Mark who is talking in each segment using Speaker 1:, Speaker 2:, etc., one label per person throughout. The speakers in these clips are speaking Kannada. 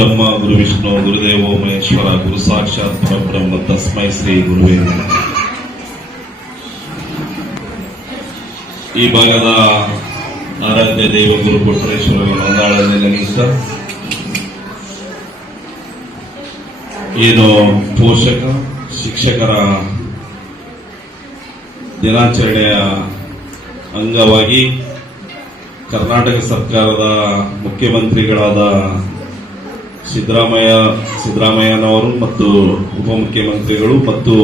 Speaker 1: ಬ್ರಹ್ಮ ಗುರು ವಿಷ್ಣು, ಗುರುದೇವೋ ಮಹೇಶ್ವರ, ಗುರು ಸಾಕ್ಷಾತ್ ಪರಬ್ರಹ್ಮ, ತಸ್ಮೈ ಶ್ರೀ ಗುರುವೇ. ಈ ಭಾಗದ ಆರಾಧ್ಯ ದೇವ ಗುರು ಕೊಟ್ಟರೇಶ್ವರ ನೆನೆಸ್ತಾ ಏನು ಪೋಷಕ, ಶಿಕ್ಷಕರ ದಿನಾಚರಣೆಯ ಅಂಗವಾಗಿ ಕರ್ನಾಟಕ ಸರ್ಕಾರದ ಮುಖ್ಯಮಂತ್ರಿಗಳಾದ ಸಿದ್ದರಾಮಯ್ಯ, ಸಿದ್ದರಾಮಯ್ಯನವರು ಮತ್ತು ಉಪಮುಖ್ಯಮಂತ್ರಿಗಳು ಮತ್ತು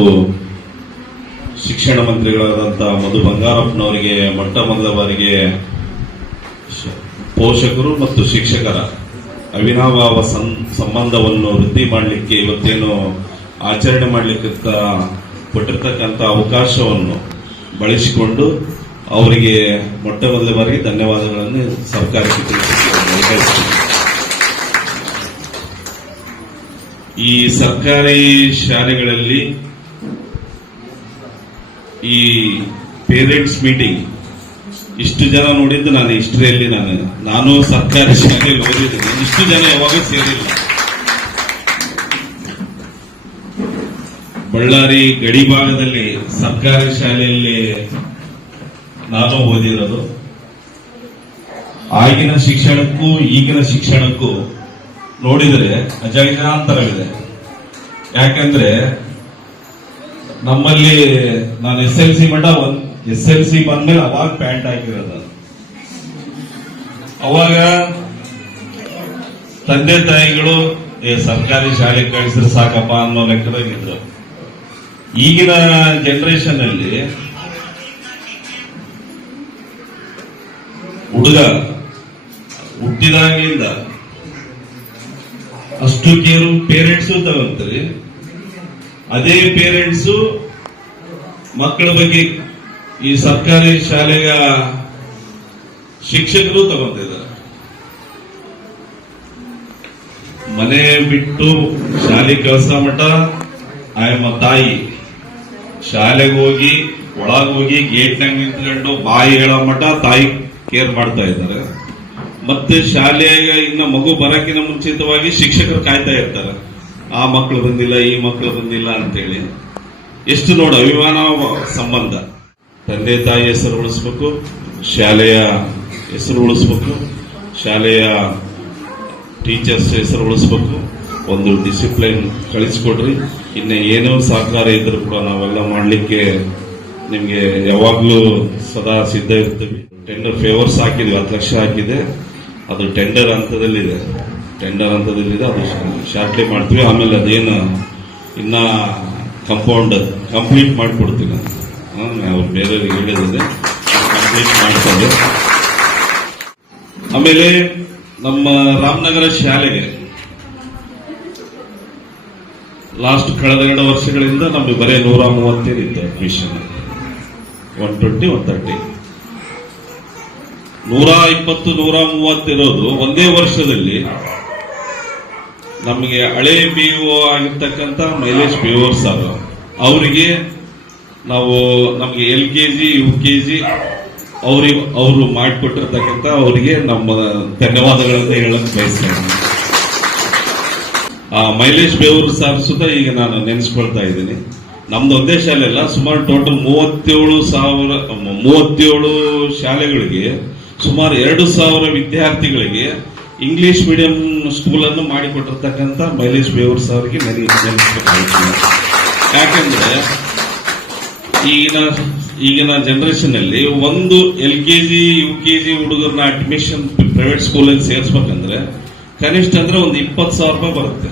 Speaker 1: ಶಿಕ್ಷಣ ಮಂತ್ರಿಗಳಾದಂಥ ಮಧು ಬಂಗಾರಪ್ಪನವರಿಗೆ, ಮೊಟ್ಟ ಮೊದಲ ಬಾರಿಗೆ ಪೋಷಕರು ಮತ್ತು ಶಿಕ್ಷಕರ ಅವಿನಾಭಾವ ಸಂ- ಸಂಬಂಧವನ್ನು ವೃದ್ಧಿ ಮಾಡಲಿಕ್ಕೆ ಇವತ್ತೇನು ಆಚರಣೆ ಮಾಡಲಿಕ್ಕೆ ಕೊಟ್ಟಿರ್ತಕ್ಕಂಥ ಅವಕಾಶವನ್ನು ಬಳಸಿಕೊಂಡು ಅವರಿಗೆ ಮೊಟ್ಟ ಮೊದಲ ಬಾರಿಗೆ ಧನ್ಯವಾದಗಳನ್ನು ಸರ್ಕಾರಕ್ಕೆ ತಿಳಿಸಿದ್ದೇನೆ ಈ ಸರ್ಕಾರಿ ಶಾಲೆಗಳಲ್ಲಿ ಈ ಪೇರೆಂಟ್ಸ್ ಮೀಟಿಂಗ್ ಇಷ್ಟು ಜನ ನೋಡಿದ್ದು ನಾನು ಹಿಸ್ಟ್ರಿಯಲ್ಲಿ ನಾನು ನಾನು ಸರ್ಕಾರಿ ಶಾಲೆಯಲ್ಲಿ ಓದಿದ್ದೇನೆ. ಇಷ್ಟು ಜನ ಯಾವಾಗ ಸೇರಿಲ್ಲ. ಬಳ್ಳಾರಿ ಗಡಿ ಭಾಗದಲ್ಲಿ ಸರ್ಕಾರಿ ಶಾಲೆಯಲ್ಲಿ ನಾನು ಓದಿರೋದು. ಆಗಿನ ಶಿಕ್ಷಣಕ್ಕೂ ಈಗಿನ ಶಿಕ್ಷಣಕ್ಕೂ ನೋಡಿದರೆ ಅಜಗಜಾಂತರವಿದೆ ಯಾಕಂದ್ರೆ ನಮ್ಮಲ್ಲಿ ನಾನು ಎಸ್ ಎಲ್ ಸಿ ಮಟ್ಟ ಒಂದ್ ಎಸ್ ಎಲ್ ಸಿ ಬಂದ್ಮೇಲೆ ಅವಾಗ ಪ್ಯಾಂಟ್ ಹಾಕಿರೋದ. ಅವಾಗ ತಂದೆ ತಾಯಿಗಳು ಸರ್ಕಾರಿ ಶಾಲೆಗೆ ಕಳಿಸಿದ್ರೆ ಸಾಕಪ್ಪ ಅನ್ನೋ ಲೆಕ್ಕದಾಗಿದ್ರು ಈಗಿನ ಜನರೇಷನ್ ಅಲ್ಲಿ ಹುಡುಗ ಹುಟ್ಟಿದಾಗಿಂದ ಅಷ್ಟು ಕೇರು ಪೇರೆಂಟ್ಸು ತಗೊಂತಾರೆ ಅದೇ ಪೇರೆಂಟ್ಸು ಮಕ್ಕಳ ಬಗ್ಗೆ ಈ ಸರ್ಕಾರಿ ಶಾಲೆಯ ಶಿಕ್ಷಕರು ತಗೊಂತಿದ್ದಾರೆ ಮನೆ ಬಿಟ್ಟು ಶಾಲೆ ಕೆಲಸ ಮಠ ಆಯಮ್ಮ ತಾಯಿ. ಶಾಲೆಗೆ ಹೋಗಿ, ಒಳಗೆ ಹೋಗಿ ಗೇಟ್ನಾಗ ನಿಂತ್ಕೊಂಡು ಬಾಯಿ ಹೇಳೋ ಮಠ ತಾಯಿ ಕೇರ್ ಮಾಡ್ತಾ ಇದ್ದಾರೆ. ಮತ್ತೆ ಶಾಲೆಯಾಗ ಇನ್ನ ಮಗು ಬರಕಿನ ಮುಂಚಿತವಾಗಿ ಶಿಕ್ಷಕರು ಕಾಯ್ತಾ ಇರ್ತಾರೆ. ಆ ಮಕ್ಕಳು ಬಂದಿಲ್ಲ, ಈ ಮಕ್ಕಳು ಬಂದಿಲ್ಲ ಅಂತೇಳಿ. ಎಷ್ಟು ನೋಡ ಅಭಿಮಾನ ಸಂಬಂಧ. ತಂದೆ ತಾಯಿ ಹೆಸರು ಉಳಿಸ್ಬೇಕು, ಶಾಲೆಯ ಹೆಸರು ಉಳಿಸ್ಬೇಕು, ಶಾಲೆಯ ಟೀಚರ್ಸ್ ಹೆಸರು ಉಳಿಸ್ಬೇಕು. ಒಂದು ಡಿಸಿಪ್ಲೈನ್ ಕಳಿಸ್ಕೊಡ್ರಿ. ಇನ್ನು ಏನೋ ಸಹಕಾರ ಇದ್ರೂ ಕೂಡ ನಾವೆಲ್ಲ ಮಾಡಲಿಕ್ಕೆ ನಿಮಗೆ ಯಾವಾಗಲೂ ಸದಾ ಸಿದ್ಧ ಇರ್ತೀವಿ. ಟೆಂಡರ್ ಫೇವರ್ಸ್ ಹಾಕಿದ್ವಿ, ಹತ್ತು ಲಕ್ಷ ಹಾಕಿದೆ. ಅದು ಟೆಂಡರ್ ಹಂತದಲ್ಲಿದೆ. ಟೆಂಡರ್ ಹಂತದಲ್ಲಿದೆ, ಅದು ಶಾರ್ಟ್ಲಿ ಮಾಡ್ತೀವಿ. ಆಮೇಲೆ ಅದೇನು ಇನ್ನ ಕಂಪೌಂಡ್ ಕಂಪ್ಲೀಟ್ ಮಾಡಿಕೊಡ್ತೀನಿ. ನಾವು ಬೇರೆಯವ್ರಿಗೆ ಹೇಳಿದ್ರೆ ಕಂಪ್ಲೀಟ್ ಮಾಡ್ತಾರೆ. ಆಮೇಲೆ ನಮ್ಮ ರಾಮನಗರ ಶಾಲೆಗೆ ಲಾಸ್ಟ್ ಕಳೆದ ಎರಡು ವರ್ಷಗಳಿಂದ ನಮಗೆ ಬರೀ ನೂರ ಮೂವತ್ತೇನಿತ್ತು admission one twenty one thirty ನೂರ ಇಪ್ಪತ್ತು, ನೂರ ಮೂವತ್ತಿರೋದು ಒಂದೇ ವರ್ಷದಲ್ಲಿ ನಮಗೆ ಹಳೆ ಪಿ ಆಗಿರ್ತಕ್ಕಂಥ ಮೈಲೇಜ್ ಪಿ ಸರ್. ಅವರಿಗೆ ನಾವು ನಮಗೆ L K G, U K G ಅವ್ರಿಗೆ ಅವರು ಮಾಡಿಕೊಟ್ಟಿರ್ತಕ್ಕಂಥ ಅವರಿಗೆ ನಮ್ಮ ಧನ್ಯವಾದಗಳನ್ನು ಹೇಳಕ್ ಬಯಸ್ತೇನೆ. ಆ ಮೈಲೇಶ್ ಬೇವೂರು ಸರ್ ಸುತ್ತ ಈಗ ನಾನು ನೆನೆಸ್ಕೊಳ್ತಾ ಇದ್ದೀನಿ. ನಮ್ದು ಒಂದೇ ಶಾಲೆ ಅಲ್ಲ ಸುಮಾರು ಟೋಟಲ್ ಮೂವತ್ತೇಳು ಸಾವಿರ, ಮೂವತ್ತೇಳು ಶಾಲೆಗಳಿಗೆ ಸುಮಾರು ಎರಡು ಸಾವಿರ ವಿದ್ಯಾರ್ಥಿಗಳಿಗೆ ಇಂಗ್ಲಿಷ್ ಮೀಡಿಯಂ ಸ್ಕೂಲ್ ಅನ್ನು ಮಾಡಿಕೊಟ್ಟಿರ್ತಕ್ಕಂಥ ಮೈಲೇಶ್ ಬೇವರ್ಸ್ ಅವರಿಗೆ ನೆನೆ ನೆನೆಸ್ಬೇಕಾಗ್ತದೆ ಯಾಕಂದ್ರೆ ಈಗಿನ ಈಗಿನ ಜನರೇಷನ್ ಅಲ್ಲಿ ಒಂದು L K G U K G ಹುಡುಗರನ್ನ ಅಡ್ಮಿಷನ್ ಪ್ರೈವೇಟ್ ಸ್ಕೂಲಲ್ಲಿ ಸೇರಿಸ್ಬೇಕಂದ್ರೆ ಕನಿಷ್ಠ ಅಂದ್ರೆ ಒಂದು ಇಪ್ಪತ್ತು ಸಾವಿರ ರೂಪಾಯಿ ಬರುತ್ತೆ.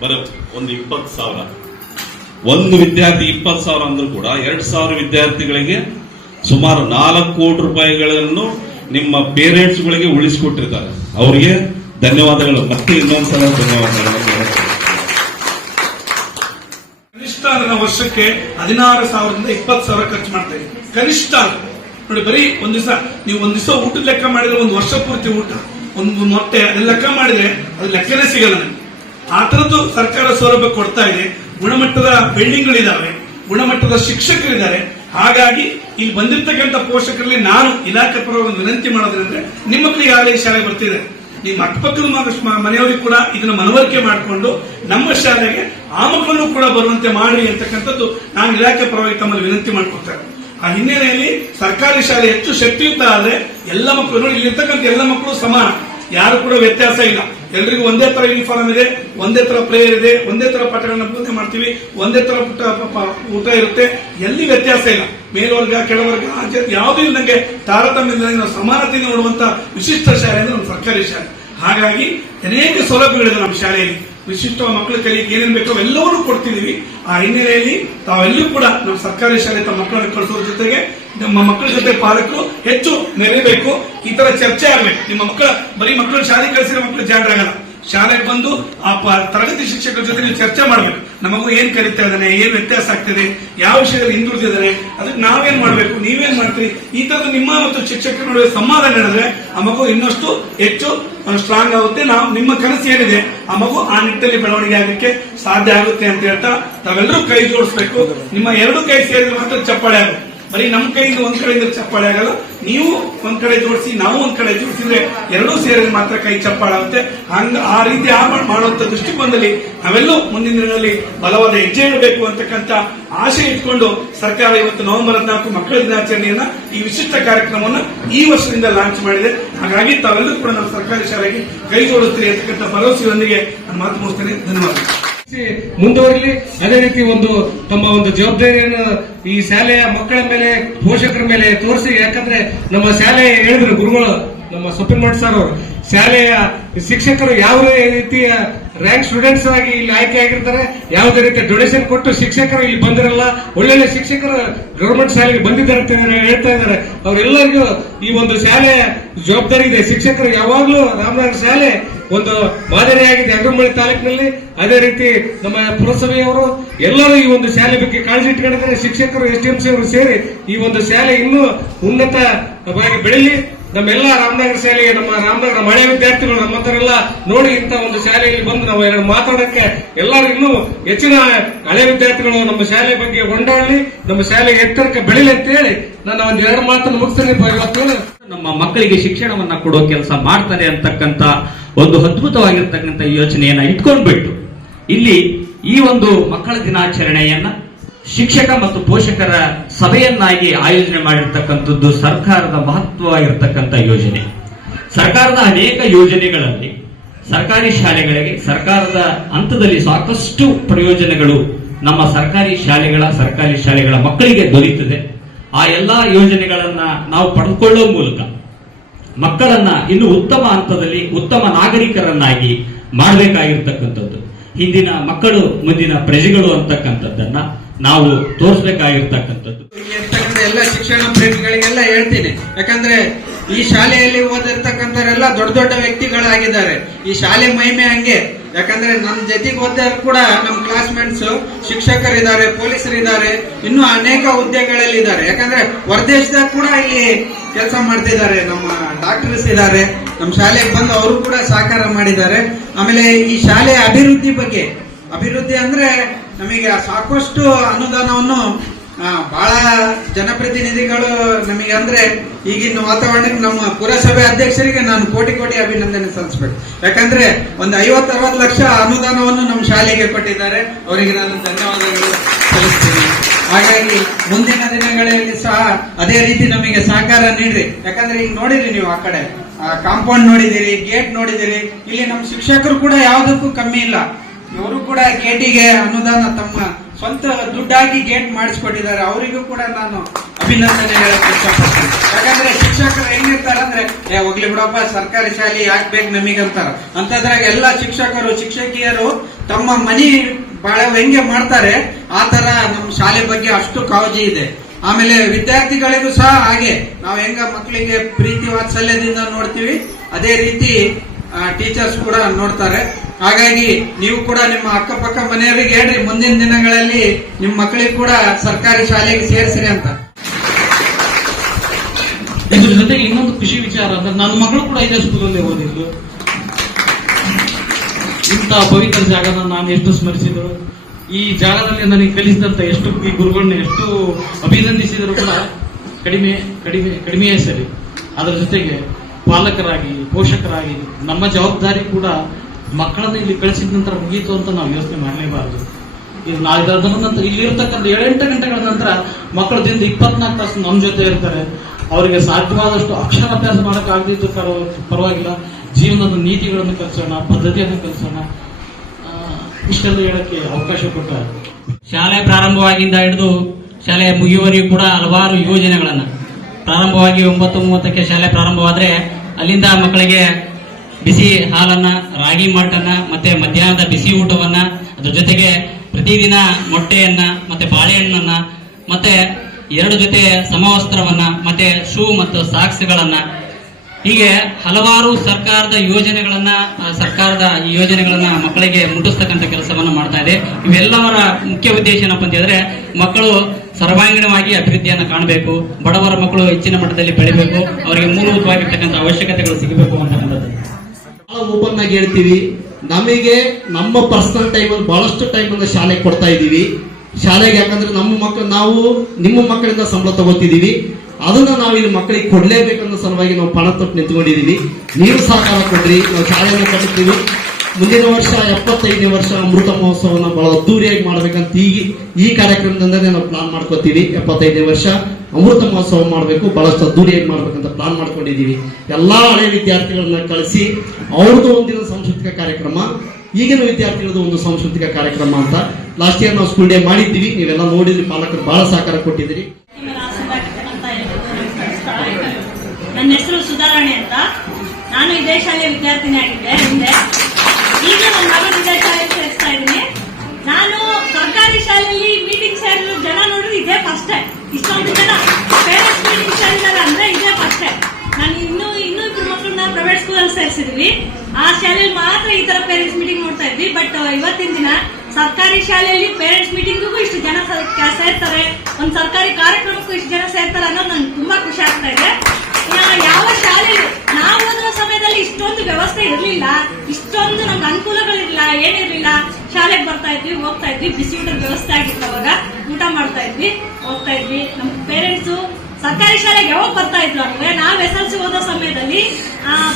Speaker 1: ಬರ ಒಂದು ಇಪ್ಪತ್ತು ಸಾವಿರ. ಒಂದು ವಿದ್ಯಾರ್ಥಿ ಇಪ್ಪತ್ತು ಸಾವಿರ ಅಂದ್ರೂ ಕೂಡ ಎರಡು ಸಾವಿರ ವಿದ್ಯಾರ್ಥಿಗಳಿಗೆ ಸುಮಾರು ನಾಲ್ಕು ಕೋಟಿ ರೂಪಾಯಿಗಳನ್ನು ನಿಮ್ಮ ಪೇರೆಂಟ್ಸ್ಗಳಿಗೆ ಉಳಿಸಿಕೊಟ್ಟಿರ್ತಾರೆ. ಅವರಿಗೆ ಧನ್ಯವಾದಗಳು. ಮತ್ತೆ ಇನ್ನೊಂದ್ಸಲ ಧನ್ಯವಾದಗಳು.
Speaker 2: ಕನಿಷ್ಠ ನನ್ನ ವರ್ಷಕ್ಕೆ ಹದಿನಾರು ಸಾವಿರದಿಂದ ಇಪ್ಪತ್ತು ಸಾವಿರ ಖರ್ಚು ಮಾಡ್ತಾ ಕನಿಷ್ಠ ನೋಡಿ, ಬರೀ ಒಂದ್ ದಿವಸ. ನೀವು ಒಂದ್ ದಿವಸ ಊಟದ ಲೆಕ್ಕ ಮಾಡಿದ್ರೆ ಒಂದು ವರ್ಷ ಪೂರ್ತಿ ಊಟ. ಒಂದು ಮೊಟ್ಟೆ ಅದನ್ನ ಲೆಕ್ಕ ಮಾಡಿದ್ರೆ ಅದು ಲೆಕ್ಕನೇ ಸಿಗಲ್ಲ ನನಗೆ ಆ ತರದ್ದು ಸರ್ಕಾರ ಸೌಲಭ್ಯ ಕೊಡ್ತಾ ಇದೆ. ಗುಣಮಟ್ಟದ ಬಿಲ್ಡಿಂಗ್ಗಳಿದಾವೆ ಗುಣಮಟ್ಟದ ಶಿಕ್ಷಕರಿದ್ದಾರೆ. ಹಾಗಾಗಿ ಇಲ್ಲಿ ಬಂದಿರ್ತಕ್ಕಂಥ ಪೋಷಕರಲ್ಲಿ ನಾನು ಇಲಾಖೆ ಪರವಾಗಿ ವಿನಂತಿ ಮಾಡೋದ್ರಂದ್ರೆ ನಿಮ್ಮ ಮಕ್ಕಳಿಗೆ ಆಗಲೇ ಶಾಲೆ ಬರ್ತಿದೆ. ನಿಮ್ಮ ಅಕ್ಕಪಕ್ಕದ ಮನೆಯವರಿಗೆ ಕೂಡ ಇದನ್ನ ಮನವರಿಕೆ ಮಾಡಿಕೊಂಡು ನಮ್ಮ ಶಾಲೆಗೆ ಆ ಮಕ್ಕಳನ್ನು ಕೂಡ ಬರುವಂತೆ ಮಾಡಿ ಅಂತಕ್ಕಂಥದ್ದು ನಾನು ಇಲಾಖೆ ಪರವಾಗಿ ತಮ್ಮಲ್ಲಿ ವಿನಂತಿ ಮಾಡಿಕೊಡ್ತೇನೆ ಆ ಹಿನ್ನೆಲೆಯಲ್ಲಿ ಸರ್ಕಾರಿ ಶಾಲೆ ಹೆಚ್ಚು ಶಕ್ತಿಯುತ ಆದರೆ ಎಲ್ಲ ಮಕ್ಕಳು ಇಲ್ಲಿರ್ತಕ್ಕಂಥ ಎಲ್ಲ ಮಕ್ಕಳು ಸಮಾನ. ಯಾರು ಕೂಡ ವ್ಯತ್ಯಾಸ ಇಲ್ಲ. ಎಲ್ರಿಗೂ ಒಂದೇ ತರ ಯೂನಿಫಾರ್ಮ್ ಇದೆ, ಒಂದೇ ತರ ಪ್ಲೇಯರ್ ಇದೆ, ಒಂದೇ ತರ ಪಾಠಗಳನ್ನ ಬೋಧನೆ ಮಾಡ್ತೀವಿ, ಒಂದೇ ತರ ಊಟ ಇರುತ್ತೆ. ಎಲ್ಲಿ ವ್ಯತ್ಯಾಸ ಇಲ್ಲ. ಮೇಲ್ವರ್ಗ, ಕೆಳವರ್ಗ ಯಾವುದೂ ಇಲ್ಲದಂಗೆ ತಾರತಮ್ಯದಲ್ಲಿ ನಾವು ಸಮಾನತೆ ನೋಡುವಂತ ವಿಶಿಷ್ಟ ಶಾಲೆ ಅಂದ್ರೆ ನಮ್ಮ ಸರ್ಕಾರಿ ಶಾಲೆ. ಹಾಗಾಗಿ ಅನೇಕ ಸೌಲಭ್ಯಗಳಿದೆ ನಮ್ಮ ಶಾಲೆಯಲ್ಲಿ. ವಿಶಿಷ್ಟ ಮಕ್ಕಳ ಕೈಗೆ ಏನೇನು ಬೇಕೋ ಎಲ್ಲವನ್ನೂ ಕೊಡ್ತಿದೀವಿ ಆ ಹಿನ್ನೆಲೆಯಲ್ಲಿ ತಾವೆಲ್ಲೂ ಕೂಡ ನಮ್ಮ ಸರ್ಕಾರಿ ಶಾಲೆ ತಮ್ಮ ಮಕ್ಕಳನ್ನು ಕಳಿಸೋದ್ರ ಜೊತೆಗೆ ನಮ್ಮ ಮಕ್ಕಳ ಜೊತೆ ಪಾಲಕರು ಹೆಚ್ಚು ನೆರೆಯಬೇಕು ಈ ತರ ಚರ್ಚೆ ಆಗ್ಬೇಕು. ನಿಮ್ಮ ಮಕ್ಕಳ, ಬರೀ ಮಕ್ಕಳು ಶಾಲೆ ಕಳಿಸಿರೋ ಮಕ್ಕಳು ಜಾಗರಾಗಲ್ಲ ಶಾಲೆಗೆ ಬಂದು ಆ ತರಗತಿ ಶಿಕ್ಷಕರ ಜೊತೆ ನೀವು ಚರ್ಚೆ ಮಾಡಬೇಕು. ನಮಗೂ ಏನ್ ಕಲಿತಾ ಇದ್ದಾನೆ, ಏನ್ ವ್ಯತ್ಯಾಸ ಆಗ್ತಿದೆ, ಯಾವ ವಿಷಯದಲ್ಲಿ ಹಿಂದುಳಿದಿದ್ದಾರೆ ಅದಕ್ಕೆ ನಾವೇನ್ ಮಾಡ್ಬೇಕು, ನೀವೇನ್ ಮಾಡ್ತೀರಿ? ಈ ತರದ ನಿಮ್ಮ ಮತ್ತು ಶಿಕ್ಷಕರ ನಡುವೆ ಸಂವಾದ ನಡೆದ್ರೆ ಆ ಮಗು ಇನ್ನಷ್ಟು ಹೆಚ್ಚು ಸ್ಟ್ರಾಂಗ್ ಆಗುತ್ತೆ. ನಾವು ನಿಮ್ಮ ಕನಸು ಏನಿದೆ, ಆ ಮಗು ಆ ನಿಟ್ಟಿನಲ್ಲಿ ಬೆಳವಣಿಗೆ ಆಗಲಿಕ್ಕೆ ಸಾಧ್ಯ ಆಗುತ್ತೆ ಅಂತ ಹೇಳ್ತಾ ತಾವೆಲ್ಲರೂ ಕೈ ಜೋಡಿಸ್ಬೇಕು. ನಿಮ್ಮ ಎರಡು ಕೈ ಸೇರಿದ್ರೆ ಮಾತ್ರ ಚಪ್ಪಾಳೆ ಆಗುತ್ತೆ. ಬರೀ ನಮ್ಮ ಕೈಯಿಂದ ಒಂದ್ ಕಡೆಯಿಂದ ಚಪ್ಪಾಳೆ ಆಗಲ್ಲ. ನೀವು ಒಂದ್ ಕಡೆ ಜೋಡಿಸಿ, ನಾವು ಒಂದ್ ಕಡೆ ಜೋಡಿಸಿದ್ರೆ ಎರಡೂ ಸೇರಿದ್ರೆ ಮಾತ್ರ ಕೈ ಚಪ್ಪಾಳೆ ಆಗುತ್ತೆ. ಹಂಗ ಆ ರೀತಿ ಆ ಮಾಡ್- ಮಾಡುವಂತ ದೃಷ್ಟಿಕೋನದಲ್ಲಿ ನಾವೆಲ್ಲೂ ಮುಂದಿನ ದಿನಗಳಲ್ಲಿ ಬಲವಾದ ಹೆಜ್ಜೆ ಇಡಬೇಕು ಅಂತಕ್ಕಂತ ಆಶೆ ಇಟ್ಕೊಂಡು ಸರ್ಕಾರ ಇವತ್ತು ನವೆಂಬರ್ ಹದಿನಾಲ್ಕು ಮಕ್ಕಳ ದಿನಾಚರಣೆಯನ್ನ ಈ ವಿಶಿಷ್ಟ ಕಾರ್ಯಕ್ರಮವನ್ನು ಈ ವರ್ಷದಿಂದ ಲಾಂಚ್ ಮಾಡಿದೆ. ಹಾಗಾಗಿ ತಾವೆಲ್ಲರೂ ಕೂಡ ನಮ್ಮ ಸರ್ಕಾರಿ ಶಾಲೆಗೆ ಕೈ ಜೋಡಿಸ್ತೀರಿ ಅಂತಕ್ಕಂಥ ಭರವಸೆಯೊಂದಿಗೆ ನಾನು ಮಾತು ಮುಗಿಸ್ತೇನೆ. ಧನ್ಯವಾದ
Speaker 3: ಮುಂದುವರಿಲಿ. ಅದೇ ರೀತಿ ಒಂದು ತಮ್ಮ ಒಂದು ಜವಾಬ್ದಾರಿಯನ್ನು ಈ ಶಾಲೆಯ ಮಕ್ಕಳ ಮೇಲೆ, ಪೋಷಕರ ಮೇಲೆ ತೋರಿಸಿ. ಯಾಕಂದ್ರೆ ನಮ್ಮ ಶಾಲೆ ಹೇಳಿದ್ರು ಗುರುಗಳು, ನಮ್ಮ ಸೊಪ್ಪಿನಮಠ ಸರ್ ಅವರು. ಶಾಲೆಯ ಶಿಕ್ಷಕರು ಯಾವ ರೀತಿಯ ರ್ಯಾಂಕ್ ಸ್ಟೂಡೆಂಟ್ಸ್ ಆಗಿ ಇಲ್ಲಿ ಆಯ್ಕೆ ಆಗಿರ್ತಾರೆ, ಯಾವುದೇ ರೀತಿಯ ಡೊನೇಷನ್ ಕೊಟ್ಟು ಶಿಕ್ಷಕರು ಇಲ್ಲಿ ಬಂದಿರಲ್ಲ, ಒಳ್ಳೊಳ್ಳೆ ಶಿಕ್ಷಕರು ಗೌರ್ಮೆಂಟ್ ಶಾಲೆಗೆ ಬಂದಿದ್ದಾರೆ ಅಂತ ಹೇಳ್ತಾ ಇದ್ದಾರೆ. ಅವರೆಲ್ಲರಿಗೂ ಈ ಒಂದು ಶಾಲೆ ಜವಾಬ್ದಾರಿ ಇದೆ. ಶಿಕ್ಷಕರು ಯಾವಾಗಲೂ ರಾಮನಗರ ಶಾಲೆ ಒಂದು ಮಾದರಿಯಾಗಿದೆ ಅಗ್ರಮಳ್ಳಿ ತಾಲೂಕಿನಲ್ಲಿ. ಅದೇ ರೀತಿ ನಮ್ಮ ಪುರಸಭೆಯವರು ಎಲ್ಲರೂ ಈ ಒಂದು ಶಾಲೆ ಬಗ್ಗೆ ಕಾಳಜಿ ಇಟ್ಕೊಂಡಿದ್ದಾರೆ. ಶಿಕ್ಷಕರು, ಎಸ್ ಡಿ ಎಂ ಸಿ ಅವರು ಸೇರಿ ಈ ಒಂದು ಶಾಲೆ ಇನ್ನೂ ಉನ್ನತವಾಗಿ ಬೆಳೀಲಿ. ನಮ್ಮೆಲ್ಲ ರಾಮನಗರ ಶಾಲೆಗೆ ನಮ್ಮ ರಾಮನಗರ ಮಳೆ ವಿದ್ಯಾರ್ಥಿಗಳು ನಮ್ಮಂತರೆಲ್ಲ ನೋಡಿ ಇಂಥ ಒಂದು ಶಾಲೆಯಲ್ಲಿ ಬಂದು ನಾವು ಎರಡು ಮಾತಾಡಕ್ಕೆ ಎಲ್ಲರೂ ಇನ್ನೂ ಹೆಚ್ಚಿನ ಹಳೆ ವಿದ್ಯಾರ್ಥಿಗಳು ನಮ್ಮ ಶಾಲೆ ಬಗ್ಗೆ ಕೊಂಡಾಡಲಿ ನಮ್ಮ ಶಾಲೆ ಎತ್ತರಕ್ಕೆ ಬೆಳಿಲಿ ಅಂತ ಹೇಳಿ ನನ್ನ ಒಂದು ಎರಡು ಮಾತನ್ನು ಮುಗಿಸ್ತೇನೆ ಇವತ್ತು.
Speaker 4: ನಮ್ಮ ಮಕ್ಕಳಿಗೆ ಶಿಕ್ಷಣವನ್ನ ಕೊಡೋ ಕೆಲಸ ಮಾಡ್ತಾರೆ ಅಂತಕ್ಕಂತ ಒಂದು ಅದ್ಭುತವಾಗಿರ್ತಕ್ಕಂಥ ಯೋಚನೆಯನ್ನ ಇಟ್ಕೊಂಡ್ಬಿಟ್ಟು ಇಲ್ಲಿ ಈ ಒಂದು ಮಕ್ಕಳ ದಿನಾಚರಣೆಯನ್ನ ಶಿಕ್ಷಕ ಮತ್ತು ಪೋಷಕರ ಸಭೆಯನ್ನಾಗಿ ಆಯೋಜನೆ ಮಾಡಿರ್ತಕ್ಕಂಥದ್ದು ಸರ್ಕಾರದ ಮಹತ್ವವಾಗಿರ್ತಕ್ಕಂಥ ಯೋಜನೆ. ಸರ್ಕಾರದ ಅನೇಕ ಯೋಜನೆಗಳಲ್ಲಿ, ಸರ್ಕಾರಿ ಶಾಲೆಗಳಿಗೆ, ಸರ್ಕಾರದ ಹಂತದಲ್ಲಿ ಸಾಕಷ್ಟು ಪ್ರಯೋಜನಗಳು ನಮ್ಮ ಸರ್ಕಾರಿ ಶಾಲೆಗಳ ಸರ್ಕಾರಿ ಶಾಲೆಗಳ ಮಕ್ಕಳಿಗೆ ದೊರೆಯುತ್ತದೆ. ಆ ಎಲ್ಲಾ ಯೋಜನೆಗಳನ್ನ ನಾವು ಪಡೆದುಕೊಳ್ಳುವ ಮೂಲಕ ಮಕ್ಕಳನ್ನ ಇನ್ನು ಉತ್ತಮ ಹಂತದಲ್ಲಿ ಉತ್ತಮ ನಾಗರಿಕರನ್ನಾಗಿ ಮಾಡಬೇಕಾಗಿರ್ತಕ್ಕಂಥದ್ದು. ಹಿಂದಿನ ಮಕ್ಕಳು, ಮುಂದಿನ ಪ್ರಜೆಗಳು ಅಂತಕ್ಕಂಥದ್ದನ್ನ ನಾವು ತೋರಿಸಬೇಕಾಗಿರ್ತಕ್ಕಂಥದ್ದು.
Speaker 5: ಎಲ್ಲ ಶಿಕ್ಷಣ ಪ್ರೇಮಿಗಳಿಗೆಲ್ಲ ಹೇಳ್ತೀನಿ. ಯಾಕಂದ್ರೆ ಈ ಶಾಲೆಯಲ್ಲಿ ಓದಿರ್ತಕ್ಕಂಥವರೆಲ್ಲ ದೊಡ್ಡ ದೊಡ್ಡ ವ್ಯಕ್ತಿಗಳಾಗಿದ್ದಾರೆ. ಈ ಶಾಲೆ ಮಹಿಮೆ ಹಂಗೆ. ಯಾಕಂದ್ರೆ ನಮ್ಮ ಜೊತೆಗೆ ಓದೋರು ಕೂಡ ನಮ್ಮ ಕ್ಲಾಸ್ಮೇಟ್ಸ್ ಶಿಕ್ಷಕರಿದ್ದಾರೆ, ಪೊಲೀಸರಿದ್ದಾರೆ, ಇನ್ನೂ ಅನೇಕ ಹುದ್ದೆಗಳಲ್ಲಿ ಇದ್ದಾರೆ ಯಾಕಂದ್ರೆ ಹೊರದೇಶದಾಗ ಕೂಡ ಇಲ್ಲಿ ಕೆಲಸ ಮಾಡ್ತಿದ್ದಾರೆ. ನಮ್ಮ ಡಾಕ್ಟರ್ಸ್ ಇದ್ದಾರೆ. ನಮ್ಮ ಶಾಲೆಗೆ ಬಂದು ಅವರು ಕೂಡ ಸಹಕಾರ ಮಾಡಿದ್ದಾರೆ. ಆಮೇಲೆ ಈ ಶಾಲೆಯ ಅಭಿವೃದ್ಧಿ ಬಗ್ಗೆ. ಅಭಿವೃದ್ಧಿ ಅಂದ್ರೆ ನಮಗೆ ಸಾಕಷ್ಟು ಅನುದಾನವನ್ನು ಬಹಳ ಜನಪ್ರತಿನಿಧಿಗಳು ನಮಗೆ ಅಂದ್ರೆ ಈಗಿನ ವಾತಾವರಣಕ್ಕೆ ನಮ್ಮ ಪುರಸಭೆ ಅಧ್ಯಕ್ಷರಿಗೆ ನಾನು ಕೋಟಿ ಕೋಟಿ ಅಭಿನಂದನೆ ಸಲ್ಲಿಸ್ಬೇಕು. ಯಾಕಂದ್ರೆ ಒಂದು ಐವತ್ತು ಅರವತ್ತು ಲಕ್ಷ ಅನುದಾನವನ್ನು ನಮ್ಮ ಶಾಲೆಗೆ ಕೊಟ್ಟಿದ್ದಾರೆ. ಅವರಿಗೆ ನಾನು ಧನ್ಯವಾದಗಳು ಸಲ್ಲಿಸ್ತೀನಿ. ಹಾಗಾಗಿ ಮುಂದಿನ ದಿನಗಳಲ್ಲಿ ಸಹ ಅದೇ ರೀತಿ ನಮಗೆ ಸಹಕಾರ ನೀಡ್ರಿ. ಯಾಕಂದ್ರೆ ಈಗ ನೋಡಿದ್ರಿ ನೀವು ಆ ಕಡೆ ಕಾಂಪೌಂಡ್ ನೋಡಿದಿರಿ ಗೇಟ್ ನೋಡಿದಿರಿ ಇಲ್ಲಿ ನಮ್ಮ ಶಿಕ್ಷಕರು ಕೂಡ ಯಾವುದಕ್ಕೂ ಕಮ್ಮಿ ಇಲ್ಲ. ಇವರು ಕೂಡ ಗೇಟಿಗೆ ಅನುದಾನ ತಮ್ಮ ಸ್ವಂತ ದುಡ್ಡಾಗಿ ಗೇಟ್ ಮಾಡಿಸ್ಕೊಟ್ಟಿದ್ದಾರೆ ಅವರಿಗೂ ಕೂಡ ನಾನು ಅಭಿನಂದನೆ ಹೇಳಕ್ ಇಷ್ಟಪಡ್ತೀನಿ. ಯಾಕಂದ್ರೆ ಶಿಕ್ಷಕರು ಹೆಂಗಿರ್ತಾರೆ ಅಂದ್ರೆ, ಏ, ಹೋಗ್ಲಿ ಬಿಡಪ್ಪ, ಸರ್ಕಾರಿ ಶಾಲೆ ಯಾಕೆ ಬೇಕು ನಮಗಂತಾರ ಅಂತದ್ರಾಗ ಎಲ್ಲ ಶಿಕ್ಷಕರು, ಶಿಕ್ಷಕಿಯರು ತಮ್ಮ ಮನಿ ಬಹಳ ಹೆಂಗೆ ಮಾಡ್ತಾರೆ, ಆ ತರ ನಮ್ಮ ಶಾಲೆ ಬಗ್ಗೆ ಅಷ್ಟು ಕಾಳಜಿ ಇದೆ. ಆಮೇಲೆ ವಿದ್ಯಾರ್ಥಿಗಳಿಗೂ ಸಹ ಹಾಗೆ. ನಾವು ಹೆಂಗ ಮಕ್ಕಳಿಗೆ ಪ್ರೀತಿ ವಾತ್ಸಲ್ಯದಿಂದ ನೋಡ್ತೀವಿ, ಅದೇ ರೀತಿ ಟೀಚರ್ಸ್ ಕೂಡ ನೋಡ್ತಾರೆ. ಹಾಗಾಗಿ ನೀವು ಕೂಡ ನಿಮ್ಮ ಅಕ್ಕಪಕ್ಕ ಮನೆಯವರಿಗೆ ಹೇಳ್ರಿ, ಮುಂದಿನ ದಿನಗಳಲ್ಲಿ ನಿಮ್ಮ ಮಕ್ಕಳಿಗೆ ಕೂಡ ಸರ್ಕಾರಿ ಶಾಲೆಗೆ ಸೇರಿಸ್ರಿ ಅಂತ.
Speaker 6: ಇದ್ರ ಜೊತೆಗೆ ಇನ್ನೊಂದು ಖುಷಿ ವಿಚಾರ ಅಂದ್ರೆ ನನ್ನ ಮಗಳು ಕೂಡ ಇದೇ ಸ್ಕೂಲಲ್ಲಿ ಓದಿದ್ದು. ಇಂತಹ ಪವಿತ್ರ ಜಾಗನ ನಾನು ಎಷ್ಟು ಸ್ಮರಿಸಿದ್ರು, ಈ ಜಾಗದಲ್ಲಿ ನನಗೆ ಕಲಿಸಿದಂತ ಎಷ್ಟು ಈ ಗುರುಗಳನ್ನ ಎಷ್ಟು ಅಭಿನಂದಿಸಿದ್ರು ಕೂಡ ಕಡಿಮೆ ಕಡಿಮೆ, ಕಡಿಮೆಯೇ ಸರಿ. ಅದರ ಜೊತೆಗೆ ಪಾಲಕರಾಗಿ, ಪೋಷಕರಾಗಿ, ನಮ್ಮ ಜವಾಬ್ದಾರಿ ಕೂಡ ಮಕ್ಕಳನ್ನ ಇಲ್ಲಿ ಕಳಿಸಿದ ನಂತರ ಮುಗೀತು ಅಂತ ನಾವು ಯೋಚನೆ ಮಾಡಲೇಬಾರದು. ಇದು ನಾವು ಇದರ ನಂತರ ಇಲ್ಲಿರ್ತಕ್ಕಂಥ ಏಳೆಂಟು ಗಂಟೆಗಳ ನಂತರ ಮಕ್ಕಳು ದಿನದ ಇಪ್ಪತ್ನಾಲ್ಕು ತಾಸು ನಮ್ಮ ಜೊತೆ ಇರ್ತಾರೆ. ಅವರಿಗೆ ಸಾಧ್ಯವಾದಷ್ಟು ಅಕ್ಷರಾಭ್ಯಾಸ ಮಾಡಕ್ ಆಗದಿದ್ದು ಪರವಾಗಿಲ್ಲ. ಜೀವನದ ನೀತಿಗಳನ್ನು ಕಲಿಸೋಣ, ಪದ್ಧತಿಯನ್ನು ಕಲಿಸೋಣ. ಇಷ್ಟೆಲ್ಲ ಹೇಳಕ್ಕೆ ಅವಕಾಶ ಕೊಟ್ಟ.
Speaker 7: ಶಾಲೆ ಪ್ರಾರಂಭವಾಗಿಂದ ಹಿಡಿದು ಶಾಲೆ ಮುಗಿಯುವವರೆಗೂ ಕೂಡ ಹಲವಾರು ಯೋಜನೆಗಳನ್ನ. ಪ್ರಾರಂಭವಾಗಿ ಒಂಬತ್ತು ಮೂವತ್ತಕ್ಕೆ ಶಾಲೆ ಪ್ರಾರಂಭವಾದ್ರೆ ಅಲ್ಲಿಂದ ಮಕ್ಕಳಿಗೆ ಬಿಸಿ ಹಾಲನ್ನ, ರಾಗಿ ಮಾಲ್ಟನ್ನ ಮತ್ತೆ ಮಧ್ಯಾಹ್ನದ ಬಿಸಿ ಊಟವನ್ನ, ಅದ್ರ ಜೊತೆಗೆ ಪ್ರತಿದಿನ ಮೊಟ್ಟೆಯನ್ನ, ಮತ್ತೆ ಬಾಳೆಹಣ್ಣನ್ನ, ಮತ್ತೆ ಎರಡು ಜೊತೆ ಸಮವಸ್ತ್ರವನ್ನ, ಮತ್ತೆ ಶೂ ಮತ್ತು ಸಾಕ್ಸ್ಗಳನ್ನ. ಹೀಗೆ ಹಲವಾರು ಸರ್ಕಾರದ ಯೋಜನೆಗಳನ್ನ ಸರ್ಕಾರದ ಈ ಯೋಜನೆಗಳನ್ನ ಮಕ್ಕಳಿಗೆ ಮುಟ್ಟಿಸ್ತಕ್ಕಂಥ ಕೆಲಸವನ್ನ ಮಾಡ್ತಾ ಇದೆ. ಇವೆಲ್ಲವರ ಮುಖ್ಯ ಉದ್ದೇಶ ಏನಪ್ಪ ಅಂತ ಹೇಳಿದ್ರೆ, ಮಕ್ಕಳು ಸರ್ವಾಂಗೀಣವಾಗಿ ಅಭಿವೃದ್ಧಿಯನ್ನು ಕಾಣಬೇಕು, ಬಡವರ ಮಕ್ಕಳು ಹೆಚ್ಚಿನ ಮಟ್ಟದಲ್ಲಿ ಬೆಳಿಬೇಕು, ಅವರಿಗೆ ಮೂಲಭೂತವಾಗಿರ್ತಕ್ಕಂಥ ಅವಶ್ಯಕತೆಗಳು ಸಿಗಬೇಕು
Speaker 8: ಬಹಳ ಓಪನ್ ಆಗಿ ಹೇಳ್ತೀವಿ. ನಮಗೆ ನಮ್ಮ ಪರ್ಸನಲ್ ಟೈಮ್ ಅಲ್ಲಿ ಬಹಳಷ್ಟು ಟೈಮ್ ಅನ್ನ ಶಾಲೆಗೆ ಕೊಡ್ತಾ ಇದ್ದೀವಿ. ಶಾಲೆಗೆ ಯಾಕಂದ್ರೆ ನಮ್ಮ ಮಕ್ಕಳು ನಾವು ನಿಮ್ಮ ಮಕ್ಕಳಿಂದ ಸಂಬಳ ತಗೋತಿದ್ದೀವಿ. ಅದನ್ನ ನಾವು ಇಲ್ಲಿ ಮಕ್ಕಳಿಗೆ ಕೊಡ್ಲೇಬೇಕನ್ನೋ ಸಲುವಾಗಿ ನಾವು ಪಣ ತೊಟ್ಟು ನಿಂತ್ಕೊಂಡಿದ್ದೀವಿ. ನೀವು ಸಹಕಾರ ಕೊಡ್ರಿ, ನಾವು ಶಾಲೆಯನ್ನು ಕಟ್ಟುತ್ತೀವಿ ಮುಂದಿನ ವರ್ಷ ಎಪ್ಪತ್ತೈದನೇ ವರ್ಷ ಅಮೃತ ಮಹೋತ್ಸವನ ಬಹಳ ಅದ್ದೂರಿಯಾಗಿ ಮಾಡ್ಬೇಕಂತ ಈ ಈ ಕಾರ್ಯಕ್ರಮದಿಂದಲೇ ನಾವು ಪ್ಲಾನ್ ಮಾಡ್ಕೋತೀವಿ. ಎಪ್ಪತ್ತೈದನೇ ವರ್ಷ ಅಮೃತ ಮಹೋತ್ಸವ ಮಾಡಬೇಕು, ಬಹಳಷ್ಟು ಅದ್ದೂರಿಯಾಗಿ ಮಾಡ್ಬೇಕಂತ ಪ್ಲಾನ್ ಮಾಡ್ಕೊಂಡಿದ್ದೀವಿ. ಎಲ್ಲಾ ಹಳೆ ವಿದ್ಯಾರ್ಥಿಗಳನ್ನ ಕಳಿಸಿ, ಅವ್ರದ್ದು ಒಂದಿನ ಸಾಂಸ್ಕೃತಿಕ ಕಾರ್ಯಕ್ರಮ, ಈಗಿನ ವಿದ್ಯಾರ್ಥಿಗಳದ್ದು ಒಂದು ಸಾಂಸ್ಕೃತಿಕ ಕಾರ್ಯಕ್ರಮ ಅಂತ ಲಾಸ್ಟ್ ಇಯರ್ ನಾವು ಸ್ಕೂಲ್ ಡೇ ಮಾಡಿದ್ದೀವಿ. ನೀವೆಲ್ಲ ನೋಡಿದ್ರಿ, ಪಾಲಕರು ಬಹಳ ಸಹಕಾರ ಕೊಟ್ಟಿದ್ದೀರಿ.
Speaker 9: ನನ್ನ ಹೆಸರು ಸುಧಾರಾಣಿ ಅಂತ. ನಾನು ಇದೇ ಶಾಲೆಯ ವಿದ್ಯಾರ್ಥಿನಿ ಆಗಿದ್ದೆ ಇದೇ ಟೈಮ್ ಇಷ್ಟೊಂದು ಜನ ಪೇರೆಂಟ್ಸ್ ಮೀಟಿಂಗ್ ಸೇರಿದ್ದಾರೆ ಅಂದ್ರೆ ಇದೇ ಫಸ್ಟ್ ನಾನು ಇನ್ನೂ ಇನ್ನೂ ಇಬ್ರು ಮಕ್ಕಳನ್ನ ಪ್ರೈವೇಟ್ ಸ್ಕೂಲಲ್ಲಿ ಸೇರಿಸಿದ್ವಿ. ಆ ಶಾಲೆಯಲ್ಲಿ ಮಾತ್ರ ಈ ತರ ಪೇರೆಂಟ್ಸ್ ಮೀಟಿಂಗ್ ನೋಡ್ತಾ ಇದ್ವಿ ಬಟ್ ಇವತ್ತಿನ ದಿನ ಸರ್ಕಾರಿ ಶಾಲೆಯಲ್ಲಿ ಪೇರೆಂಟ್ಸ್ ಮೀಟಿಂಗ್ಗೂ ಇಷ್ಟು ಜನ ಸೇರ್ತಾರೆ. ಒಂದು ಸರ್ಕಾರಿ ಕಾರ್ಯಕ್ರಮಕ್ಕೂ ಇಷ್ಟು ಜನ ಸೇರ್ತಾರೆ ಅನ್ನೋದು ನಂಗೆ ತುಂಬಾ ಖುಷಿ ಆಗ್ತಾ ಇದೆ. ಯಾವ ಶಾಲೆಯಲ್ಲಿ ನಾವು ಓದುವ ಸಮಯದಲ್ಲಿ ಇಷ್ಟೊಂದು ವ್ಯವಸ್ಥೆ ಇರಲಿಲ್ಲ, ಇಷ್ಟೊಂದು ನಮ್ಗೆ ಅನುಕೂಲಗಳಿರಲಿಲ್ಲ, ಏನಿರಲಿಲ್ಲ, ಶಾಲೆಗೆ ಬರ್ತಾ ಇದ್ವಿ, ಹೋಗ್ತಾ ಇದ್ವಿ, ಬಿಸಿ ಊಟದ ವ್ಯವಸ್ಥೆ ಆಗಿತ್ತು ಅವಾಗ. ಊಟ ಮಾಡ್ತಾ ಇದ್ವಿ, ಹೋಗ್ತಾ ಇದ್ವಿ. ನಮ್ಮ ಪೇರೆಂಟ್ಸ್ ಸರ್ಕಾರಿ ಶಾಲೆಗೆ ಯಾವಾಗ ಬರ್ತಾ ಇದ್ರು ಅಂದ್ರೆ ನಾವ್ ಎಸ್ ಎಲ್ ಸಿ ಓದೋ ಸಮಯದಲ್ಲಿ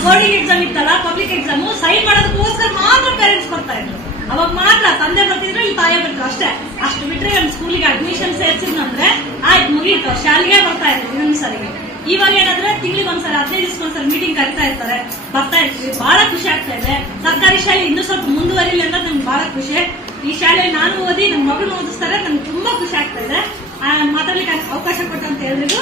Speaker 9: ಬೋರ್ಡಿಂಗ್ ಎಕ್ಸಾಮ್ ಇತ್ತಲ್ಲ ಪಬ್ಲಿಕ್ ಎಕ್ಸಾಮ್ ಸೈನ್ ಮಾಡೋದಕ್ಕೋಸ್ಕರ ಮಾತ್ರ ಪೇರೆಂಟ್ಸ್ ಬರ್ತಾ ಇದ್ರು. ಅವಾಗ ಮಾತ್ರ ತಂದೆ ಬರ್ತಿದ್ರು, ಇಲ್ಲಿ ತಾಯಿ ಬರ್ತಿದ್ರು. ಅಷ್ಟೇ. ಅಷ್ಟು ಬಿಟ್ರೆ ನಮ್ ಸ್ಕೂಲಿಗೆ ಅಡ್ಮಿಷನ್ ಸೇರ್ಸಿದ್ನಂದ್ರೆ ಆಯ್ತು, ಮುಗೀತು. ಶಾಲೆಗೆ ಬರ್ತಾ ಇದ್ರು ಇನ್ನೊಂದು ಸರಿಗೆ. ಇವಾಗ ಏನಂದ್ರೆ ತಿಂಗಳಿಗೆ ಒಂದ್ಸಲ, ಹದಿನೈದು ದಿವಸಕ್ಕೊಂದ್ಸಲ ಮೀಟಿಂಗ್ ಕರಿತಾ ಇರ್ತಾರೆ. ಬರ್ತಾ ಇರ್ತೀವಿ ಬಹಳ ಖುಷಿ ಆಗ್ತಾ ಇದೆ. ಸರ್ಕಾರಿ ಶಾಲೆ ಇನ್ನೂ ಸ್ವಲ್ಪ ಮುಂದುವರಿಲಿ ಅಂತ ನಮ್ಗೆ ಬಹಳ ಖುಷಿ. ಈ ಶಾಲೆ ನಾನು ಓದಿ ನನ್ನ ಮಗನ ಓದಿಸ್ತಾರೆ ನನ್ಗೆ ತುಂಬಾ ಖುಷಿ ಆಗ್ತಾ ಇದೆ. ಮಾತಾಡ್ಲಿಕ್ಕೆ ಅವಕಾಶ ಕೊಟ್ಟಂತ ಹೇಳಿದ್ರು.